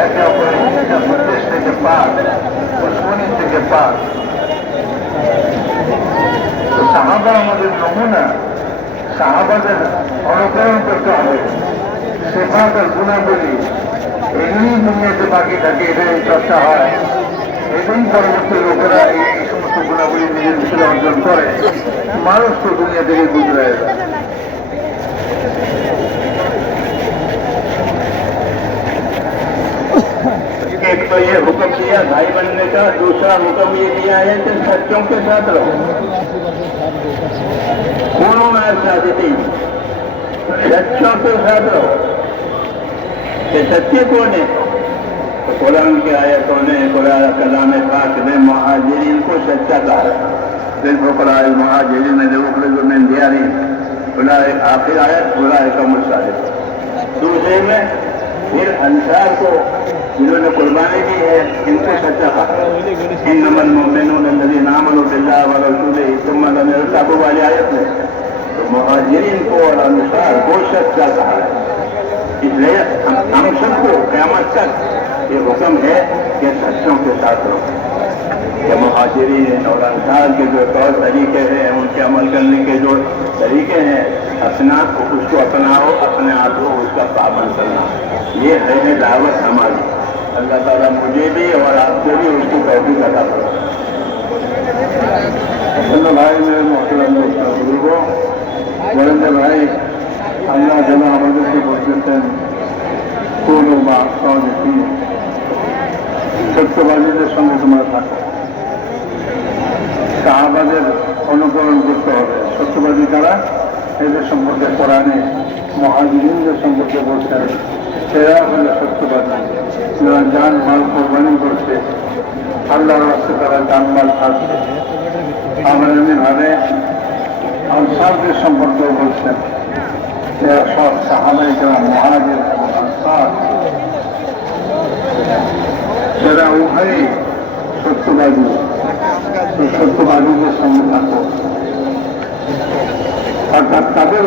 একে অপরের ভূমিকা পঁচিশ থেকে পাঁচ উনিশ থেকে পাঁচ সাহাবা আমাদের নমুনা সাহাবাদের অনুকরণ করতে হবে সেফাতের বাকি থাকে এটাই চর্চা হয়। এগুলি পরবর্তী লোকেরা এই এই সমস্ত গুণাবলী নিজের ভিতরে অর্জন করে মানুষ তো দুনিয়া থেকে গুজরে যায় एक तो ये हुक्म दिया भाई बनने का दूसरा हुक्म ये दिया है कि सच्चों के साथ रहो कौनों में साजिदी सच्चों के साथ रहो ये सच्चे कौन है तो कुरान की आयतों ने कुरान कलाम पाक ने महाजरीन को दिल फकरा महाजरीन ने जो उखरजो में दिया नहीं, बुलाए, आखिर आयत बुलाए का मुसाहिब दूसरे में फिर अंसार को जिन्होंने कुर्बानी दी है, इनको सच्चा इन नमन मोमिनून नबी नामन बिल्ला व रसूल तुम लम वाली आयत में तो महाजरीन को और अंसार को सच्चा कहा इसलिए हम सबको क्यामत तक ये हुक्म है कि सच्चों के साथ रहो। कि महाजरीन और अंसार के जो तौर तरीके हैं उनके अमल करने के जो तरीके हैं अपना उसको अपनाओ अपने आप को उसका पाबंद करना ये है दावत हमारी अल्लाह ताला मुझे भी और आपको भी उसकी तौफीक अता करो অন্য ভাই মেয়ের মহতরাম বুজুর্গ বরেন্দ্র ভাই আল্লাহ যেন আমাদেরকে বলতেন কোন বা সহজে সত্যবাদীদের সঙ্গে তোমরা থাকো সাহাবাদের অনুকরণ করতে হবে। সত্যবাদী তারা এদের সম্পর্কে কোরআনে মহাজিনদের সম্পর্কে বলছেন এরা হলে সত্যবাদী। যারা যান মাল কোরবানি করছে, আল্লাহর রাস্তায় তারা যান মাল থাকছে আবার এমনিভাবে আনসারদের সম্পর্কেও বলছেন, এরা সব সাহাবাই যারা মহাজের আনসার। এরা উভয়ই সত্যবাদী। এই সত্যবাদীদের সঙ্গে থাকো। অর্থাৎ তাদের